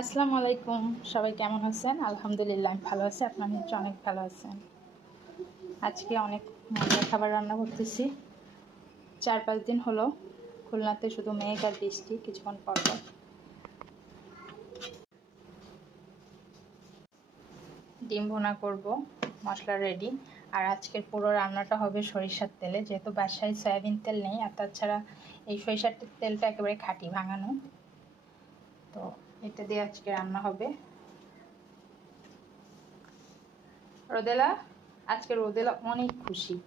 আসসালামু আলাইকুম। সবাই কেমন আছেন? আলহামদুলিল্লাহ, আমি ভালো আছি। আপনার নিচে অনেক ভালো আছেন। আজকে অনেক মজার খাবার রান্না করতেছি। চার পাঁচ দিন হলো খুলনাতে শুধু মেঘ আর বৃষ্টি, কিছুক্ষণ পর পর। ডিম ভুনা করব, মশলা রেডি আর আজকের পুরো রান্নাটা হবে সরিষার তেলে। যেহেতু বাসায় সয়াবিন তেল নেই, আর তাছাড়া এই সরিষার তেলটা একেবারে খাঁটি ভাঙানো। তো এটা দিয়ে আজকে রান্না হবে। রোদেলা, আজকে রোদেলা অনেক খুশি।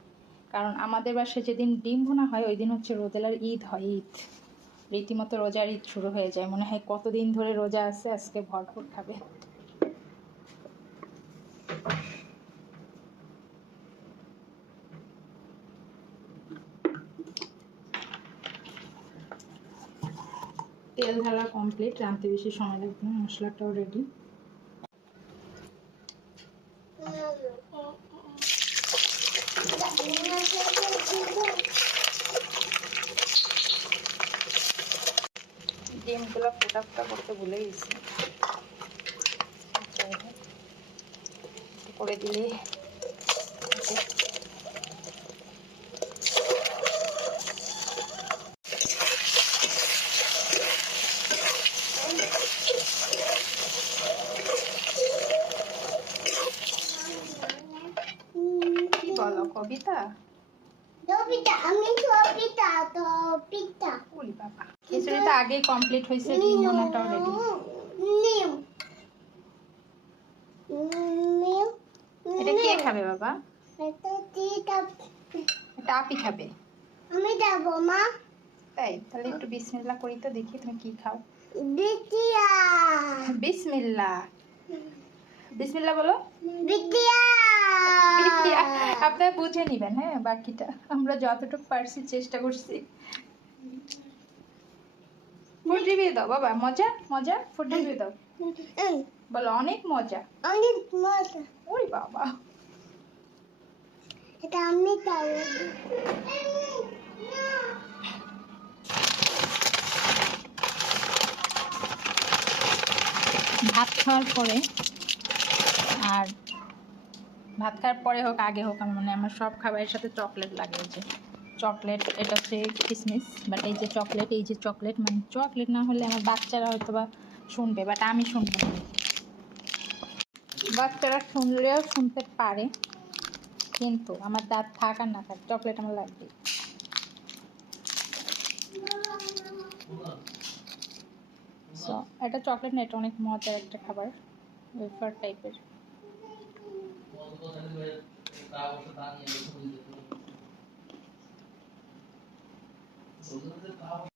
কারণ আমাদের বাসায় যেদিন ডিম ভোনা হয়, ওই দিন হচ্ছে রোদেলার ঈদ হয়, ঈদ। রীতিমতো রোজার ঈদ শুরু হয়ে যায়। মনে হয় কতদিন ধরে রোজা আছে, আজকে ভরপুর খাবে। তেল ঢালা কমপ্লিট রাঁধতে বেশি সময় লাগবে না, মশলাটাও রেডি ডিমগুলো ফোটা ফোটা করতে ভুলে গেছি। করে দিলে কি বলো কবিতা? কবিতা আমি কবিতা কবিতা। ওলি বাবা। খিচুড়িটা আগেই কমপ্লিট হয়েছে ডিম ভোনাটাও রেডি এটা কে খাবে বাবা? এটা দিটা এটা আপি খাবে। আমি যাব মা। তাই তাহলে একটু বিসমিল্লা করি তো দেখি তুমি কি খাও। বিসমিল্লা। বিসমিল্লা বলো। বিটিয়া। আপনারা বুঝে নিবেন হ্যাঁ বাকিটা। আমরা যতটুকু পারছি চেষ্টা করছি। ফুড রিভিউ দাও বাবা মজা মজা? ফুড রিভিউ দাও। বলো অনেক মজা। অনেক মজা। ওই বাবা। এটা আমি খাব। ভাত খাওয়ার পরে আর ভাত খাওয়ার পরে হোক, আগে হোক, আমার মানে আমার সব খাবারের সাথে চকলেট লাগে এই যে। চকলেট এটা হচ্ছে কিসমিস বাট এই যে চকলেট এই যে চকলেট মানে চকলেট না হলে আমার বাচ্চারা হয়তো বা শুনবে বাট আমি শুনব না। বাচ্চারা শুনলেও শুনতে পারে, কিন্তু আমার দাঁত থাক আর না থাক চকলেট আমার লাগবে এটা চকলেট না, এটা অনেক মজার একটা খাবার ওয়েফার টাইপের 那个打我是打你，不是你打我。总之是打。